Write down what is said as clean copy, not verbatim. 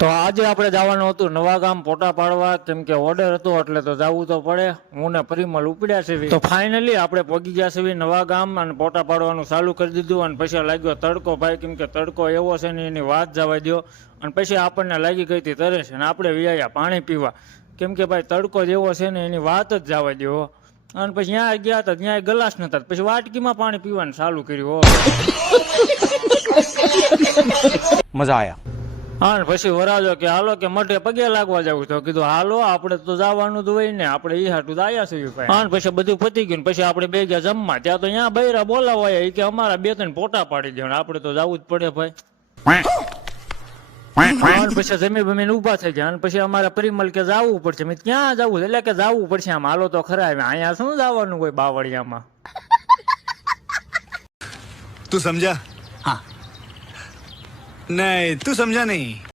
તો આજે આપણે જવાનું હતું નવા ગામ ફોટા પાડવા, કેમ કે ઓર્ડર હતો એટલે તો જવું તો પડે. હું ને પરિમલ ઉપડ્યા છે. તો ફાઇનલી આપણે પહોંચી ગયા છે નવા ગામ અને ફોટા પાડવાનું ચાલુ કરી દીધું. અને પછી લાગ્યો તડકો ભાઈ, કેમ કે તડકો એવો છે ને એની વાત જવા દો. અને પછી આપણને લાગી ગઈ હતી તરસ અને આપણે વ્યાયા પાણી પીવા, કેમ કે ભાઈ તડકો જેવો છે ને એની વાત જ જવા દો. અને પછી ત્યાં ગયા હતા ત્યાં ગ્લાસ નતા, પછી વાટકીમાં પાણી પીવાનું ચાલુ કર્યું. મજા આયા. હા, પછી વરાજો કે હાલો કે મઠે પગે લાગવા જવું. તો કીધું હાલો, આપણે તો જવાનું જ હોય ને, આપણે ઈ હાટું આયા છીએ ભાઈ. હા, પછી બધું પતી ગયું. પછી આપણે બે ગયા જમવા. ત્યાં તો અહીંયા બૈરા બોલાવાયા કે અમારા 2-3 ફોટા પાડી દેવાના, આપણે તો જવું જ પડે ભાઈ. પછી જમી બમીને ઉભા થઈ ગયા. અને પછી અમારા પરિમલ કે જવું પડશે. મેં ક્યાં જવું? એટલે કે જવું પડશે. આમ હાલો તો ખરા, અહીંયા શું જવાનું કોઈ બાવળિયામાં. તું સમજા? हाँ नहीं, तू समझा नहीं.